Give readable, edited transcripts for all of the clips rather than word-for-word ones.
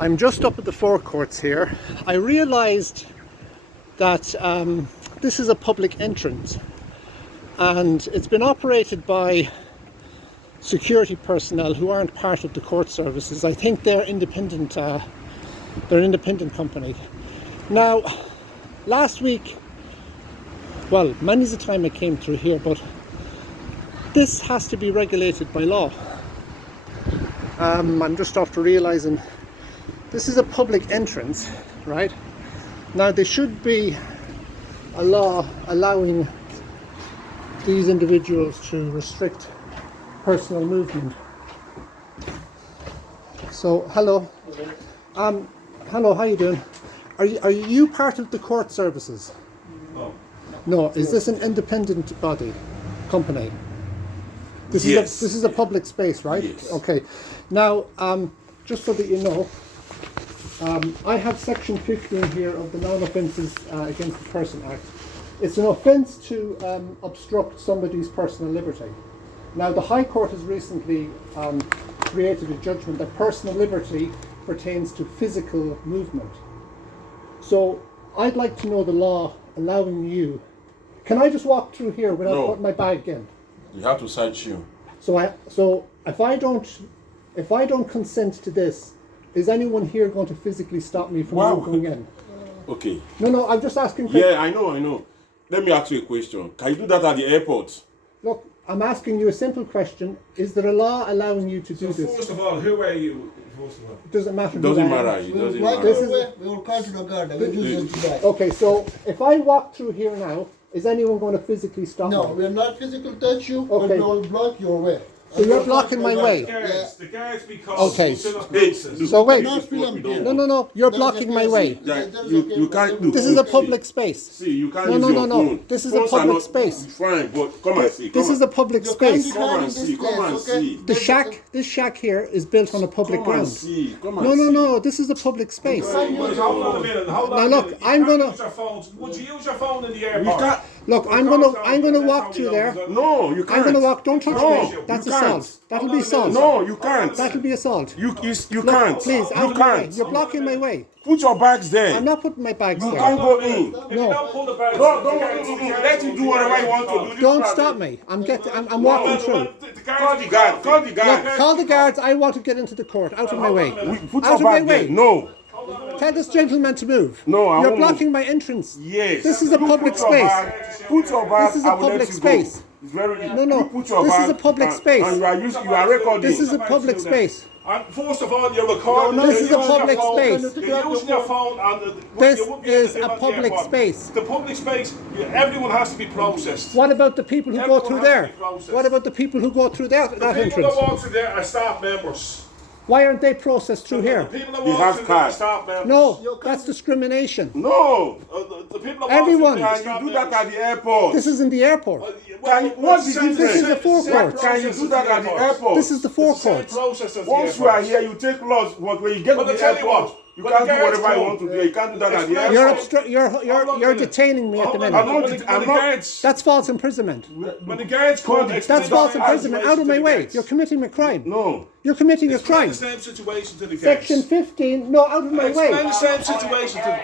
I'm just up at the forecourts here. I realised that this is a public entrance and it's been operated by security personnel who aren't part of the court services. I think they're independent. They're an independent company. Now, last week, well, many's the time I came through here, but this has to be regulated by law. I'm just after realising this is a public entrance, right? Now there should be a law allowing these individuals to restrict personal movement. So, hello. Hello, how you doing? Are you part of the court services? No. No, is this an independent body, company? This is a public space, right? Yes. Okay. Now, just so that you know, I have section 15 here of the Non-Offences Against the Person Act. It's an offence to obstruct somebody's personal liberty. Now, the High Court has recently created a judgment that personal liberty pertains to physical movement. So, I'd like to know the law allowing you. Can I just walk through here without putting my bag in? You have to search you. So if I don't consent to this, is anyone here going to physically stop me from going in? Okay. No, I'm just asking. Yeah, I know. Let me ask you a question. Can you do that at the airport? Look, I'm asking you a simple question. Is there a law allowing you to do this? First of all, who are you? First of all, It doesn't matter. It doesn't matter. It doesn't matter. We will call to the Garda. We'll use it today. Okay, so if I walk through here now, is anyone going to physically stop No, me? we will not physically touch you, but Okay. we will block your way. So you're blocking my way. the guards because Okay. Hey, So wait. Not film here. No, you're blocking my way. You can't do. This is a public space. See, you can't No, use no, your no. phone. This is a Phones are public not space. Fine, but come and see. This is a public space. Come and see. Come and see. This shack here is built on a public Come and ground. see. Come and see. No, this is a public space. Hold on a minute. Now look, I'm gonna. Use your phones. Would you use your phone in the You airport? can't. Look, I'm gonna walk through there. No, you can't. I'm gonna walk. Don't touch No, me. That's you assault. can't. That'll be assault. No, you can't. That'll be assault. You Look, can't. please, out You of my way. can't. You're blocking my way. Put your bags there. I'm not putting my bags You there. can't go in. If you don't pull the bags, Don't let him do whatever he wants to do. Don't stop me. I'm walking through. Call the guard. Call the Look, guard. call the guards. I want to get into the court. Out of my way. Put Out your of my bag there. way. No. Tell this gentleman to move. No, I You're won't blocking my entrance. Yes. This is a You public put your space. bag- Put your bag. This is a I will let public you go. space. It's very No. You put your This bag is a public and- space. And you are recording. This is a public space. First of all, you're recording. No, this is a You're using your public phone. space. You're using your phone. This is a public space. The public space. Everyone has to be processed. What about the people who go Everyone through has to there? be processed. What about the people who go through that The people entrance? that walk through there are staff members. Why aren't they processed through The here? people that They walk have through there are cards. staff members. No, that's discrimination. No. The people that Everyone. walk Can through there are you staff do that at members. the airport? This isn't the airport. What's the difference? This is a forecourt. Can you do that at the airport? This is the forecourt. Once you are here, you take laws. But when you get But to I the tell you airport, what, you when can't the do guards whatever you come- want to do. You can't do that at the Explain- airport. You're detaining me at the minute. I'm not- That's false imprisonment. When the guards come, That's false imprisonment. Out of my way. You're committing a crime. No. You're committing a crime. Explain the same situation to the guards. Section 15. No, out of my Explain way. the same situation to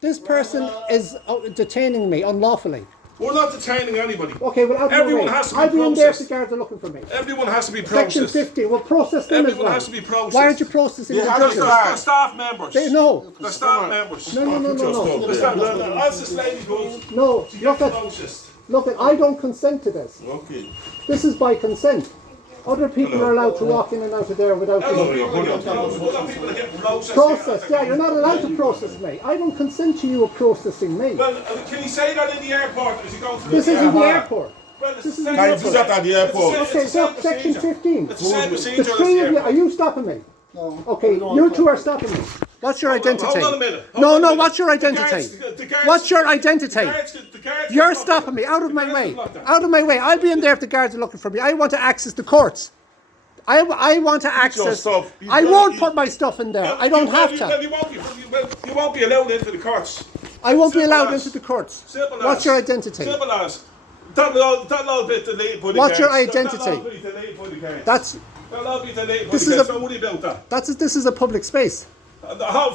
This person is detaining me unlawfully. We're not detaining anybody. Okay, well, out of my Everyone way. has to be I'll be in there if the processed. guards are looking for me. Everyone has to be Section processed. 15. We'll process them as Everyone well. has to be processed. Why aren't you processing They the have judges? to They're staff members. No. They're staff members. No. They're staff- As this lady goes, No. she Look gets at. processed. I don't consent to this. Okay. This is by consent. Other people are allowed to walk in and out of there without Other being people that get processed. processed. Yeah, you're not allowed to process me. I don't consent to you processing me. Well, can you say that in the airport as you go through This the isn't the airport? airport. Well, it's This the is same- the Can you do that at the airport? It's Okay, the same so section procedure. 15. It's the same The procedure as three the of you, are airport. you stopping me? No. Okay, you two are stopping me. What's your identity? Hold on a minute. No, what's your identity? What's your identity? You're stopping me. Out of my way. Out of my way. I'll be in there if the guards are looking for me. I want to access the courts. I want to access. stuff. I won't put my stuff in there. I don't have to. You won't be allowed into the courts. I won't be Simple allowed as. into the courts. Simple What's as. your identity? Simple as. That little bit deleted by the What's your guards. identity? That little bit deleted by the guards. That's Well, I'll be delayed. This is a- Don't worry about that. This is a public space.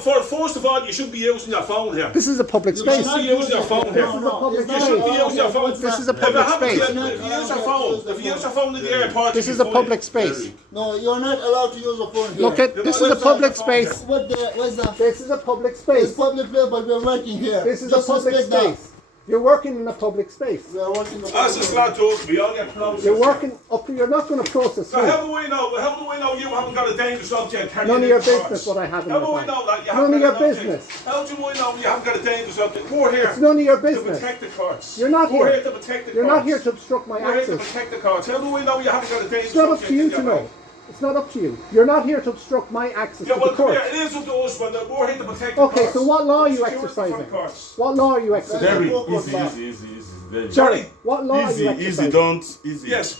First of all, you shouldn't be using your phone here. This is a public You space. shouldn't be using your phone here. This is a public You shouldn't be space. using your phone. This is a If public space. you use your phone, if you use your phone in the airport, This is a public space. No, you're not allowed to use a phone here. Look at this is a public space. What's that? This is a public It's space. public place, but we're working here. This is Just a public respect that. space. You're working in a public space. We are working the As this lad talks, we all get close. You're working up. You're not going to process So me. how do we know? How do we know you haven't got a dangerous object? None of your business what I have in How my do we bag. know that you None haven't of got your an object? business. How do we know you haven't got a dangerous object? We're here. It's none of your to business. protect the courts. You're not We're here. here to protect the You're courts. not here to obstruct my We're here to access. protect the courts. How do we know you haven't got a dangerous It's not up object to you in to your know. bag? It's not up to you. You're not here to obstruct my access Yeah, to the well, come court. here. It is up to us, but we're here to protect the Okay, courts. so what law are you Security for the exercising? courts. What law are you exercising? Very Focus back. easy. Very Sorry, what law are easy, you easy. exercising? Don't easy. Yes.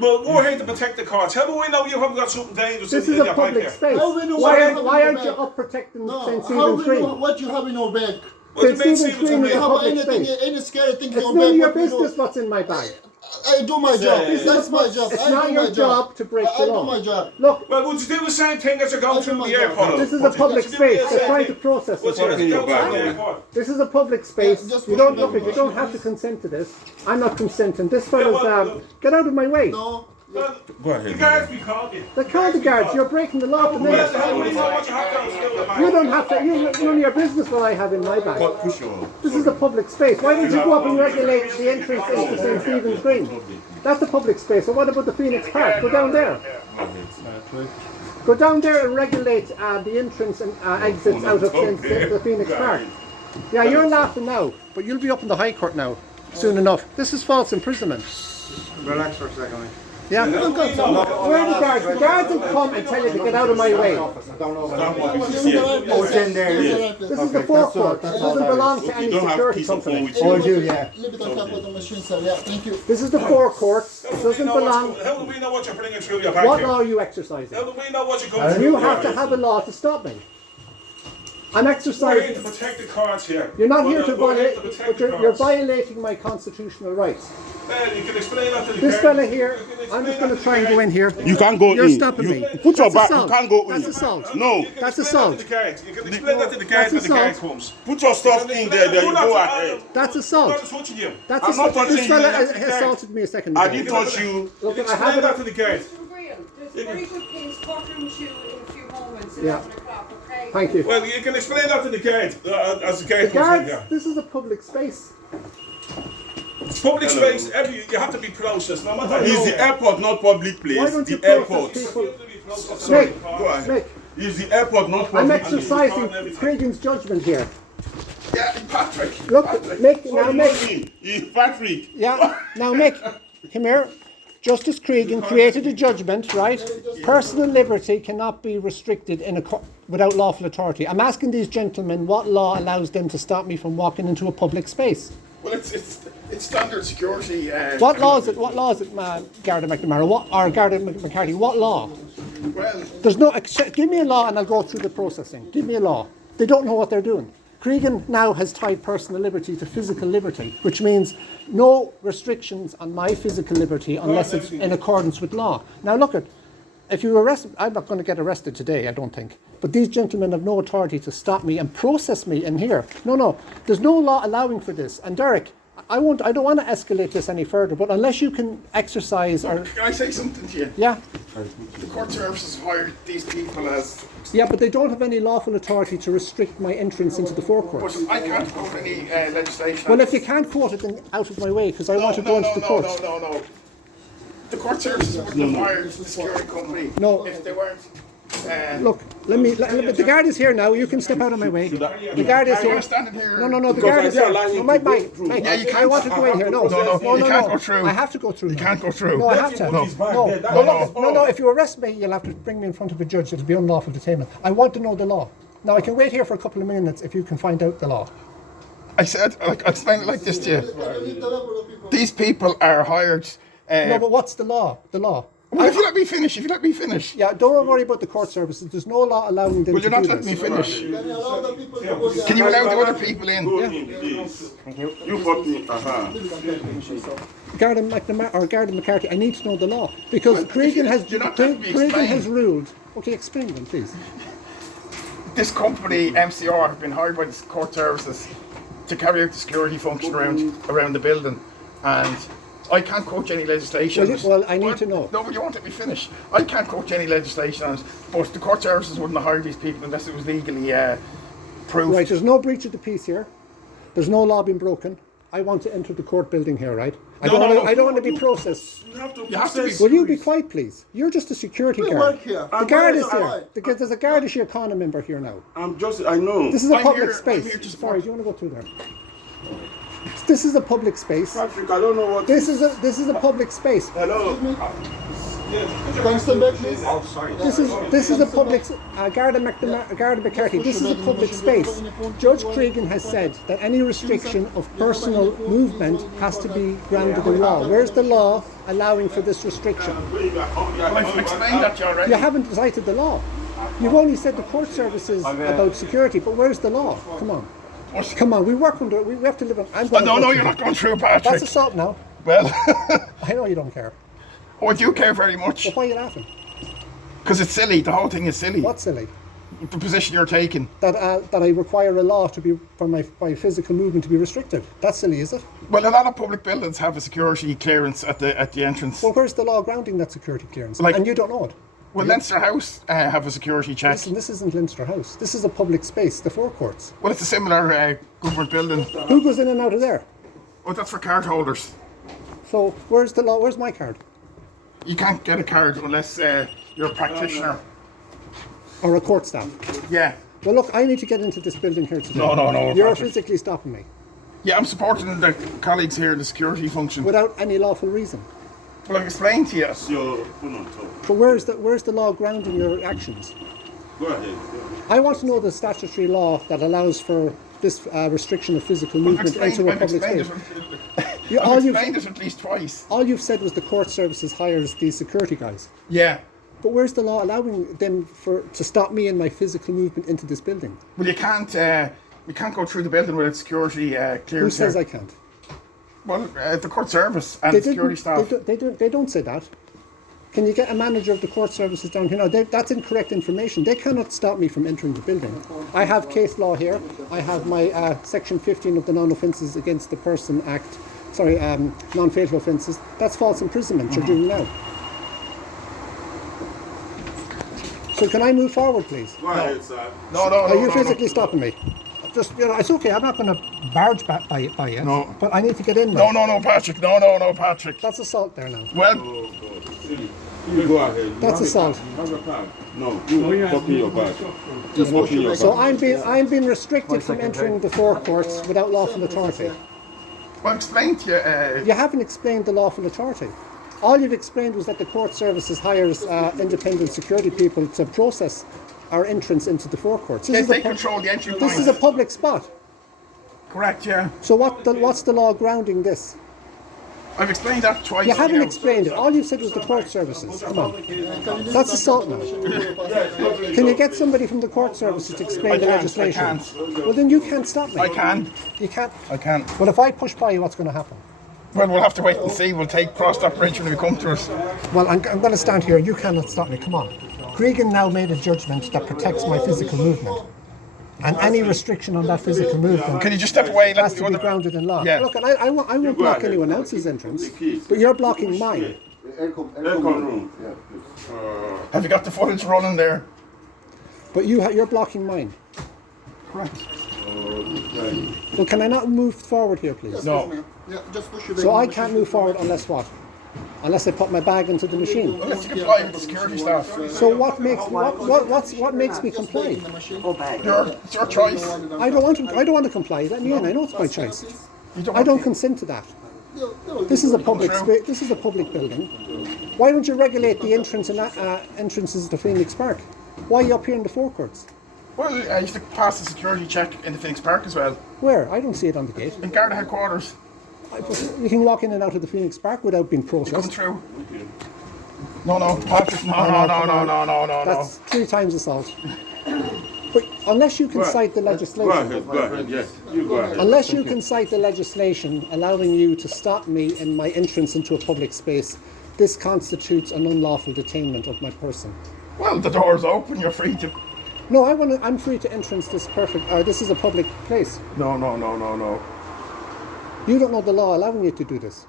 Well, we're here to protect the courts. How do we know you haven't got something dangerous This in is your a bag public here? space. How we know Why what aren't, you why have in aren't you your up protecting No, St. how Stephen's we Green? know what you have in your bag? What do you St. mean, Stephen's Stephen's Green Green? is You a have public anything, space. any scary thing in It's your none bag? of your what we do? business what's in my bag. I do my job. Yeah, That's my job. It's I not do your my job to break the I law. do my job. Look, Well, would you do the same thing as you're going I'll through do my the job. airport? this is a public Would you do space. the They're same trying to thing? process What's this. your in your go bag, through the yeah. airport? This is a public space. Yeah, just You don't push it look. back. You don't have to consent to this. I'm not consenting. This fellow's well, get out of my way. No. Well, Go ahead. the guards be called you. They call the guards. You're breaking the law at the Well, minute. how do we know what you have got in the bag? You don't have to. None of your business what I have in my bag. But push on. This is a public space. Why don't you go up and regulate the entrance into St. Stephen's Green? That's a public space. So what about the Phoenix Park? Go down there. Go down there and regulate the entrance and exits out of the Phoenix Park. Yeah, you're laughing now, but you'll be up in the High Court now soon enough. This is false imprisonment. Relax for a second, mate. Yeah. Where are the guards? The guards will come and tell you to get out of my way. I don't know about Yeah. Oh, it's in there. This is the forecourt. It doesn't belong to You any don't have security piece of phone company. with Oh, you. you, yeah. Leave it on top of the machine, sir. Yeah, thank you. This is the forecourt. It doesn't belong. How do we know what you're bringing through your bag What here? law are you exercising? How do we know what you're going through? You your have to bag? have a law to stop me. I'm We're here to exercising. protect the courts here. You're not here to We're here violate, protect but the you're courts. violating my constitutional rights. You can explain that to the This guards. fella here, You can explain I'm just that going to the try and go guards. in here. You can't go You're in. stopping You me. put your That's back. You assault. can't go That's in. assault. No. You can That's explain assault. that to the guards. You can explain that to the guards That's when the guard assault. comes. Put your stuff in there. Then you go ahead. That's I'm assault. not touching you. That's I'm not assault. This touching fella you. assaulted me a second I ago. didn't touch you. Look, I Explain have that it. to the guards. Mr. Graham, there's very good things courtroom 2 in a few moments, Yeah. 11 o'clock, okay? Thank you. Well, you can explain that to the guards as the guard The comes in guards, here. this is a public space. Public space, you have to be processed. No matter It's how the airport, not public Why place. don't you The airport. process people? Sorry. Go ahead. Mick, It's the airport, not I'm public. exercising Cregan's judgment here. Yeah, Patrick. Look, Mick, now What do Mick. you mean? Patrick. Yeah, now Mick, come here. Justice Cregan created a judgment, right? Personal liberty cannot be restricted in without lawful authority. I'm asking these gentlemen what law allows them to stop me from walking into a public space. Well, it's standard security. What law is it? What law is it, Garda McNamara? Or Garda McCarthy? What law? Well, There's no. Give me a law and I'll go through the processing. Give me a law. They don't know what they're doing. Cregan now has tied personal liberty to physical liberty, which means no restrictions on my physical liberty unless it's in accordance with law. Now look at, if you arrest, I'm not going to get arrested today, I don't think. But these gentlemen have no authority to stop me and process me in here. No, there's no law allowing for this. And Derek, I don't want to escalate this any further, but unless you can exercise or, can I say something to you? yeah, The court services hired these people as. yeah, but they don't have any lawful authority to restrict my entrance into the forecourt. But I can't quote any legislation. Well, if you can't quote it, then out of my way, because I want to go into the court. No. The court services wouldn't have hired the security company No. if they weren't. Look, the guard is here now. You can step out of my way. The guard is I'm here. standing here. No, the guard is here. No, Mike, Yeah, you I can't. want to go in here. No, You can't go through. I have to go through. You can't go through. No, I have to. No. If you arrest me, you'll have to bring me in front of a judge. It'll be unlawful detainment. I want to know the law. Now, I can wait here for a couple of minutes if you can find out the law. I said, I'll explain it like this to you. These people are hired. No, but what's the law? The law. Well, if you let me finish. Yeah, don't worry about the court services. There's no law allowing them Will to you not do let this. me finish? Can you allow the people to go there? Can you allow the other people in? Go in, please. You brought me. Garda McCarthy, I need to know the law because Cregan has you're not letting me explain. ruled. Okay, explain them, please. This company, MCR, have been hired by the court services to carry out the security function around the building, and I can't quote any legislation. Well, I need to know. No, but you won't let me finish. I can't quote any legislation on it, but the court services wouldn't have hired these people unless it was legally proved. Right, there's no breach of the peace here. There's no law being broken. I want to enter the court building here, right? I don't want to be processed. You have to be. Will you be quiet, please? You're just a security We guard. work here. The guard is Alright. here. There's a Garda Síochána member here now. I know. This is a I'm public here space. to support- Sorry, do you want to go through there? This is a public space. Patrick, I don't know what. This is a public space. Hello. Can you stand back, please? This is a public Garda McCarthy. This is a public space. Judge Cregan has said that any restriction of personal movement has to be grounded in law. Where's the law allowing for this restriction? Well, I've explained that to you already. You haven't cited the law. You've only said the court services about security, but where's the law? Come on. Come on, we work under we have to live on. I'm going No, you're not going through, Patrick. That's assault now. Well, I know you don't care. I do care very much. But why are you laughing? Because it's silly. The whole thing is silly. What's silly? The position you're taking. That I require a law to be for my physical movement to be restricted. That's silly, is it? Well, a lot of public buildings have a security clearance at the entrance. Well, where's the law grounding that security clearance? Like- And you don't know it. Well, Leinster House have a security check. Listen, this isn't Leinster House. This is a public space, the forecourts. Well, it's a similar government building. Who goes in and out of there? Oh, that's for card holders. So where's the law? Where's my card? You can't get a card unless you're a practitioner. Or a court staff? Yeah. Well, look, I need to get into this building here today. No, You're Patrick. physically stopping me Yeah, I'm supporting the colleagues here in the security function. without any lawful reason. Well, I've explained to you. Your phone on top. But where's the law grounding your actions? Go ahead. I want to know the statutory law that allows for this restriction of physical movement into a I've public explained space. it. All I've you've explained it at least twice. all you've said was the court services hires these security guys. Yeah. But where's the law allowing them to stop me in my physical movement into this building? Well, you can't go through the building without security clearance. Who says here. I can't? Well, the court service and They security staff. They don't say that. Can you get a manager of the court services down here? No, that's incorrect information. They cannot stop me from entering the building. I have case law here. I have my section 15 of the Non-Offences Against the Person Act. Sorry, non-fatal offences. That's false imprisonment you're doing now. So can I move forward, please? Go ahead, sir. No. Are you no, physically stopping me? Just, it's okay. I'm not going to barge back by you. No. But I need to get in now. No, Patrick. No, Patrick. That's assault there now. Well, Oh, God. Silly. You go ahead. You That's have a assault. card. Have a card. No, you talk in your bag. Just walk in your bag. So I'm being restricted from entering the forecourts without lawful authority. I've explained to you. You haven't explained the lawful authority. All you've explained was that the court services hires independent security people to process our entrance into the forecourts. They control the entry This is a point. public spot. Correct, yeah. So what's the law grounding this? I've explained that twice. You haven't now. explained it. All you said was the court services. Come on. That's assault now. Can you get somebody from the court services to explain the legislation? I can't. Well, then you can't stop me. I can. You can't. I can. Well, if I push by you, what's going to happen? Well, we'll have to wait and see. We'll cross that bridge when we come to it. Well, I'm going to stand here. You cannot stop me. Come on. Cregan now made a judgment that protects my physical movement. And any restriction on that physical movement Can you just step away? has to be grounded in law. Yeah. Look, and I won't block anyone else's entrance, but you're blocking mine. Aircon room. Have you got the footage running there? But you're blocking mine. Correct. Well, can I not move forward here, please? No. Yeah, just push your So I can't move forward unless what? Unless I put my bag into the machine. Let's comply with the security staff. So what makes me comply? It's your choice. I don't want to comply. Let me in. I know it's my choice. I don't consent to that. This is a public space. This is a public building. Why don't you regulate the entrance and entrances to Phoenix Park? Why are you up here in the forecourts? Well, I used to pass the security check in the Phoenix Park as well. Where? I don't see it on the gate. In Garda headquarters. You can walk in and out of the Phoenix Park without being Come processed. through. No, Patrick, no. That's 3 times assault. But unless you can cite the legislation, Go ahead, yes. You go ahead. unless you can cite the legislation allowing you to stop me in my entrance into a public space, this constitutes an unlawful detainment of my person. Well, the door's open, you're free to... No, I'm free to entrance this this is a public place. No. You don't know the law allowing you to do this.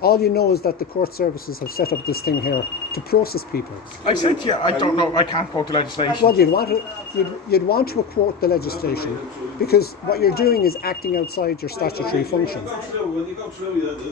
All you know is that the court services have set up this thing here to process people. I said to you, I don't know, I can't quote the legislation. Well, you'd want to quote the legislation because what you're doing is acting outside your statutory function. When you go through,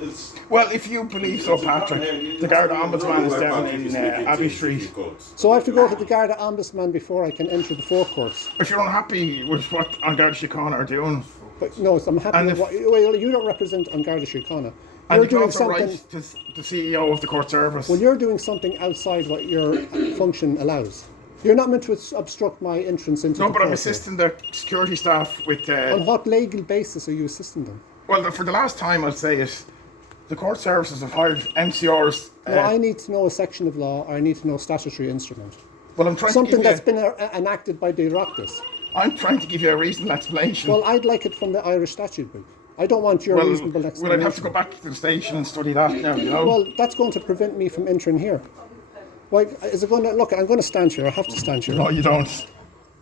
it's Well, if you believe so, Patrick, the Garda Ombudsman is down in Abbey Street. So I have to go to the Garda Ombudsman before I can enter the forecourts. If you're unhappy with what An Garda Síochána are doing, But no, I'm happy And with if- what you don't represent An Garda Síochána. and You're you can doing also something. write to the CEO of the court service. Well, you're doing something outside what your function allows. You're not meant to obstruct my entrance into No, the but I'm court. assisting the security staff with... On what legal basis are you assisting them? well, for the last time, I'd say it, the court services have hired MCRs. Well, I need to know a section of law, or I need to know a statutory instrument. Well, I'm trying Something to that's give you... been enacted by the Oireachtas. I'm trying to give you a reasonable explanation. Well, I'd like it from the Irish statute book. I don't want your reasonable explanation. well, I'd have to go back to the station and study that now, you know? Well, that's going to prevent me from entering here. Why, is it going to... Look, I'm going to stand here. I have to stand here. No, you don't.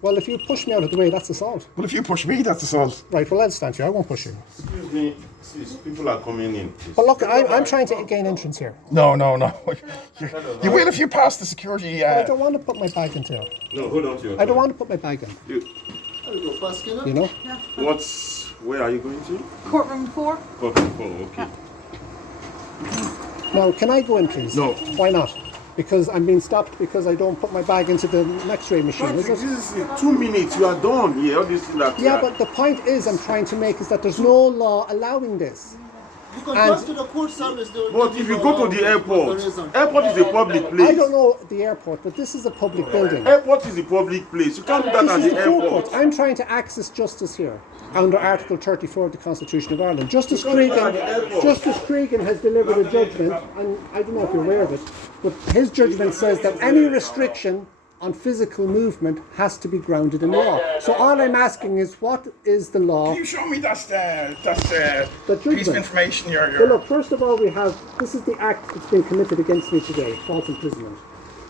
Well, if you push me out of the way, that's assault. Well, if you push me, that's assault. Right, well, I'll stand here. I won't push you. Excuse me. Please, people are coming in. Please. But look, I'm trying to gain entrance here. No. You will if you pass the security... I don't want to put my bag in here. No, hold on to your I don't want to put my bag in, You, you know? where are you going to? Courtroom 4. Okay. Now, can I go in, please? No. Why not? Because I'm being stopped because I don't put my bag into the X-ray machine, is Patrick, it? this is 2 minutes. You are done here. All this thing that Yeah, but the point I'm trying to make is that there's no law allowing this. You can And- go to the court service. They will But give if you you go to the airport is a public place. I don't know the airport, but this is a public building. Airport is a public place. You can't do that This at is the the airport. forecourt. I'm trying to access justice here under Article 34 of the Constitution of Ireland. Justice Cregan has delivered a judgment, and I don't know if you're aware of it, but his judgment says that any restriction on physical movement has to be grounded in law. So all I'm asking is, what is the law? Can you show me that The piece of judgment. information Well, you're... look, first of all, this is the act that's been committed against me today, false imprisonment.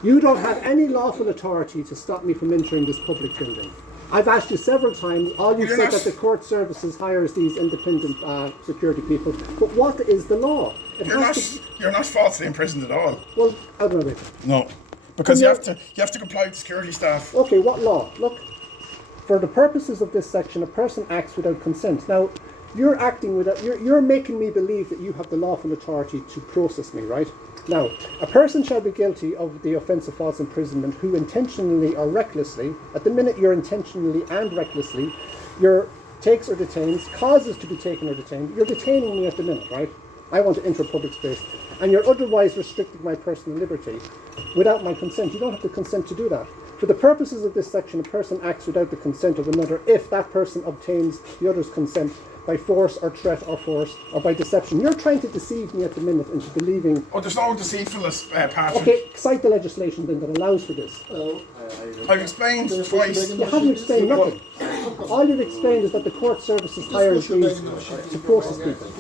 You don't have any lawful authority to stop me from entering this public building. I've asked you several times, all you've You're said not- that the court services hires these independent security people, but what is the law? It has You're not falsely imprisoned at all. well, I don't know. No. Because Can you have to comply with security staff. Okay, what law? Look, for the purposes of this section, a person acts without consent. Now, you're acting without, you're making me believe that you have the lawful authority to process me, right? Now, a person shall be guilty of the offence of false imprisonment who intentionally or recklessly, at the minute you're intentionally and recklessly, takes or detains, causes to be taken or detained, you're detaining me at the minute, right? I want to enter a public space, and you're otherwise restricting my personal liberty without my consent. You don't have to consent to do that. For the purposes of this section, a person acts without the consent of another if that person obtains the other's consent by force or threat or force or by deception. You're trying to deceive me at the minute into believing... Oh, there's no deceitfulness, Patrick. Okay, cite the legislation then that allows for this. I've explained twice. You haven't explained nothing. All you've explained is that the court services hires these to process people.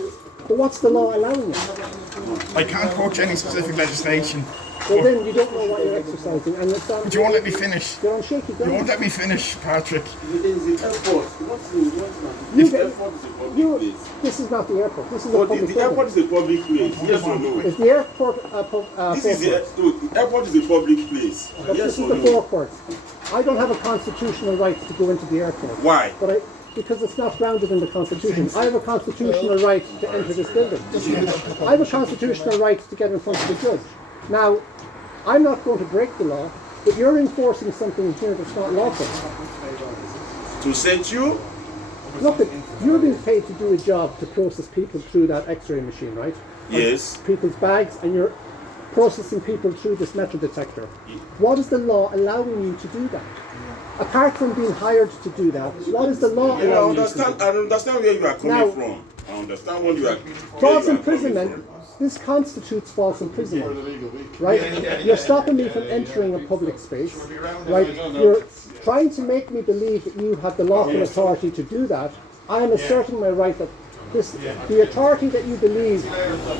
But what's the law allowing it? I can't quote any specific legislation. Well, then you don't know what you're exercising, and it's But you won't let me finish. You're on shaky You won't ground. let me finish, Patrick. Is the airport? You The get- airport is a public you- place. This is not the airport. This is a But public the airport building. is a public place. Yes or no? Is the airport This is forecourt? the airport is a public place. But Yes this is or the no? forecourt. I don't have a constitutional right to go into the airport. Why? But because it's not grounded in the Constitution. I have a constitutional right to enter this building. I have a constitutional right to get in front of the judge. Now, I'm not going to break the law, but you're enforcing something here that's not lawful. To send you? Look, you're being paid to do a job to process people through that X-ray machine, right? Yes. People's bags, and you're processing people through this metal detector. What is the law allowing you to do that? Apart from being hired to do that, what is the law allowing you to do? I understand where you are coming Now- from. I understand what you are. False where you are coming imprisonment. from. this constitutes false imprisonment, right? You're stopping me from entering a public space, right? You're trying to make me believe that you have the lawful authority to do that. I am asserting my right that the authority that you believe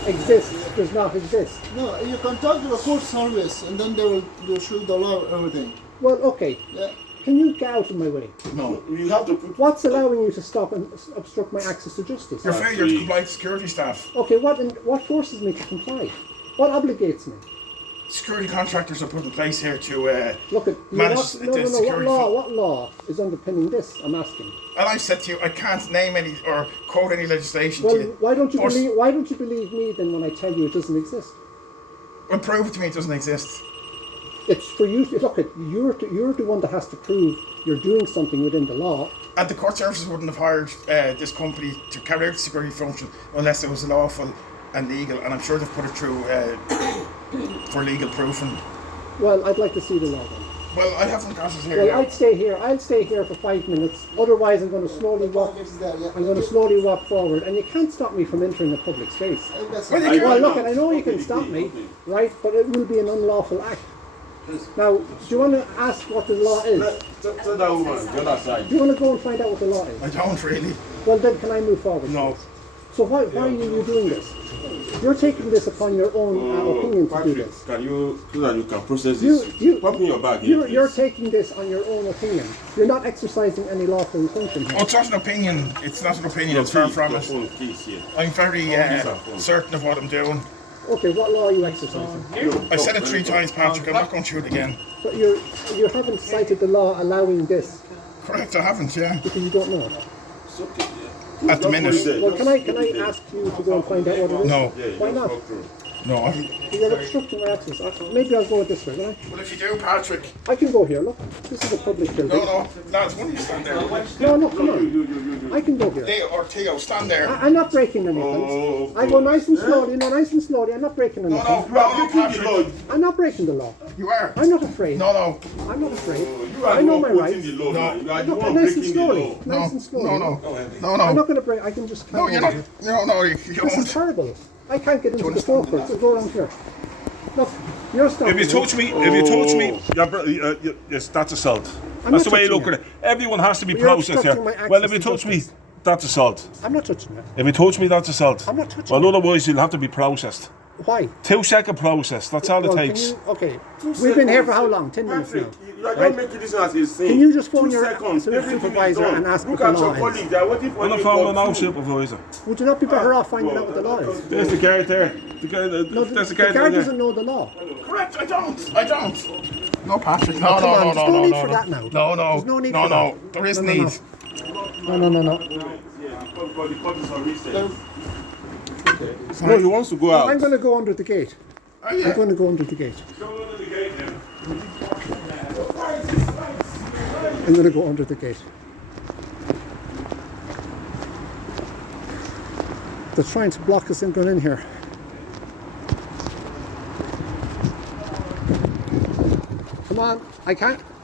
exists does not exist. No, you contact the court service and then they'll show the law, everything. Well, okay. Yeah. Can you get out of my way? No. You have to put. What's allowing you to stop and obstruct my access to justice? Your failure to comply to security staff. Okay, what forces me to comply? What obligates me? Security contractors are put in place here to Look at manage what, the no. What security. what law is underpinning this? I'm asking. And I said to you, I can't name any or quote any legislation Well, to you. why don't you Or- believe? Why don't you believe me then when I tell you it doesn't exist? Well, prove it to me it doesn't exist. It's for you. Look at you're the one that has to prove you're doing something within the law. And the court services wouldn't have hired this company to carry out the security function unless it was lawful and legal. And I'm sure they've put it through for legal proofing. Well, I'd like to see the law then. Well, I haven't got it here Well, yet. I'd stay here. I'll stay here for 5 minutes. Otherwise, I'm going to slowly walk. It's there, yeah. I'm going to slowly walk forward, and you can't stop me from entering a public space. Well, you Well, can. look, I know you can stop me, right? But it will be an unlawful act. Now, do you want to ask what the law is? Tell that woman the other side. Do you want to go and find out what the law is? I don't really. Well, then can I move forward? No. So why are you doing this? You're taking this upon your own opinion to do Patrick, this. can you so that you can process You- this? you- Pop in your bag here, You're please. taking this on your own opinion. You're not exercising any lawful function Oh, here. it's not an opinion. It's not an opinion. Your It's far keys, from your it. phone keys here. I'm very these are phones. certain of what I'm doing. Okay, what law are you exercising? I said it 3 times, Patrick. I'm not going through it again. But you haven't cited the law allowing this Correct, I haven't, yeah. because you don't know. It's okay. At the minute. Well, can I ask you to go and find out what it is? No. Why not? No, You're obstructing my access. Maybe I'll go this way, will I? well, if you do, Patrick. I can go here, look. This is a public building. No, lads, when you stand there. No, come on. I can go here. Leo or Theo, stand there. I'm not breaking anything. Oh, I go nice and slowly, nice and slowly. I'm not breaking anything. No, Patrick. I'm not breaking the law. You are. I'm not afraid. No. I'm not afraid. You are I know the my one rights. quoting the law No. now. You are the Look, one nice and breaking the slowly. law. Nice and slowly. No. I'm not going to break. I can just. No, you're not. No, you This is won't. terrible. I can't get into the understand forecourt. So go around here. Look, you're stopping If you touch me, yes, that's assault. That's the way you look at it. Everyone has to be But you're processed here. obstructing my Well, if you access touch to me, justice. that's assault. I'm not touching it. If you touch me, that's assault. I'm not touching Well, you. otherwise you'll have to be processed. Why? 2-second process. That's all it Well, takes. Okay. We've been here for how long? 10 minutes now. Patrick, you are not making this as a sin. Can you just phone 2 your seconds, everything is supervisor done. and ask Look what at the your law is? colleagues. They are waiting for On the you phone to with no come through. supervisor. Would you not be better off finding out what the law is? There's the guard there. No, There's the the guard guard there. doesn't know the law. Correct, I don't. No, Patrick. No, come on, no. there's no need for that now. No. There's no need for No. that. There is No. need. No. Because the court is on recess. No, he wants to go out. I'm going to go under the gate. Oh, yeah. I'm going to go under the gate. I'm going to go under the gate. They're trying to block us in going in here. Come on,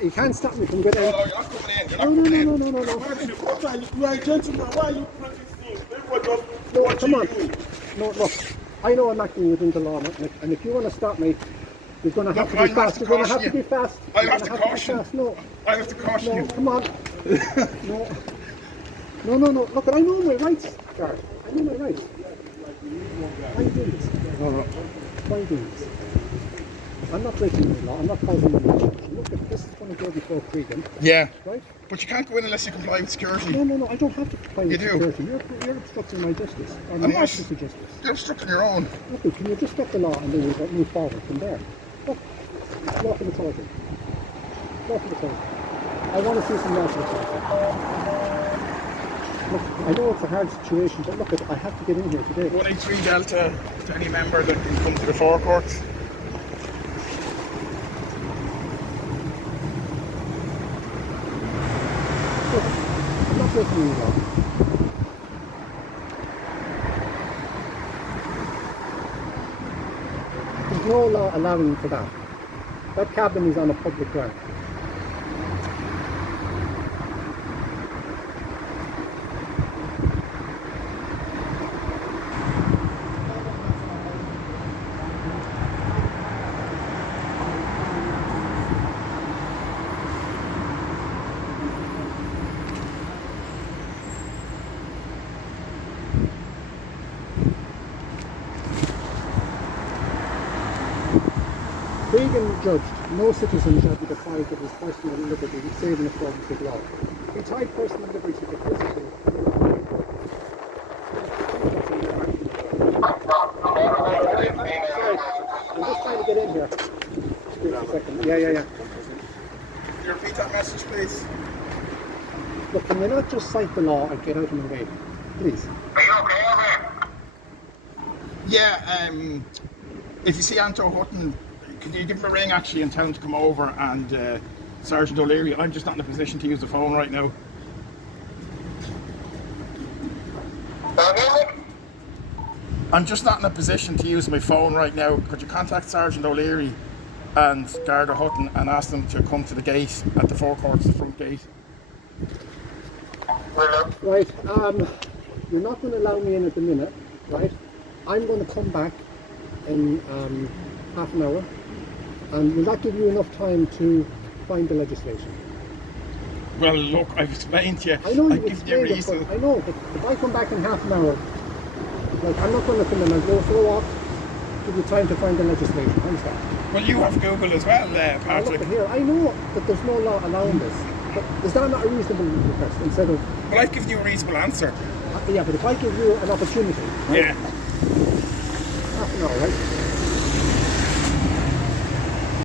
you can't stop me from getting in. No, you're not coming in. You're not coming in. No. You are a gentleman. Why are you practicing? Everyone just No, watching come on. you. No, look, I know I'm acting within the law, and if you want to stop me, you're going to have Look, to I'll be have fast. to You're going to caution have to you. be fast. I'll You're have to gonna be caution. fast. No, I have to caution you. come on. No. Look, I know my rights, Garda. I know my rights. Why are you doing this? No. Why are you doing this? I'm not breaking the law. I'm not causing any damage. Look, this is going to go before Cregan, Yeah. right? But you can't go in unless you comply with security. No. I don't have to comply with You do. security. You're obstructing my justice. Or my I'm not. access to justice. You're obstructing your own. Okay, can you just get the law and then we'll move forward from there? Look, lawful authority. Lawful authority. I want to see some lawful authority. Look, I know it's a hard situation, but look, I have to get in here today. 183 Delta to any member that can come to the forecourt. Look, I'm not breaking any law. There's no law allowing for that. That cabin is on a public ground. been judged. No citizen shall be deprived of his personal liberty, save in accordance with law. He tried personal liberty to physically. Sorry, I'm just trying to get in here. Just give us a second. Yeah. Can you repeat that message, please? Look, can you not just cite the law and get out of my way? Please. Yeah, if you see Anto Hutton, could you give him a ring actually and tell him to come over, and Sergeant O'Leary, I'm just not in a position to use the phone right now. I'm just not in a position to use my phone right now. Could you contact Sergeant O'Leary and Garda Hutton and ask them to come to the gate at the forecourts, the front gate? Right, you're not going to allow me in at the minute, right? I'm going to come back in half an hour, and will that give you enough time to find the legislation? Well, look, I've explained to you. I know I've you've given you a explained it, reason. but I know, but if I come back in half an hour, like, I'm not going to come in and go for a walk, give you time to find the legislation. How's that? Well, you have Google as well, Now, look Patrick. at here, I know that there's no law allowing this, but is that not a reasonable request instead of... Well, I've given you a reasonable answer. Yeah, but if I give you an opportunity, right? Yeah. Half an hour, right?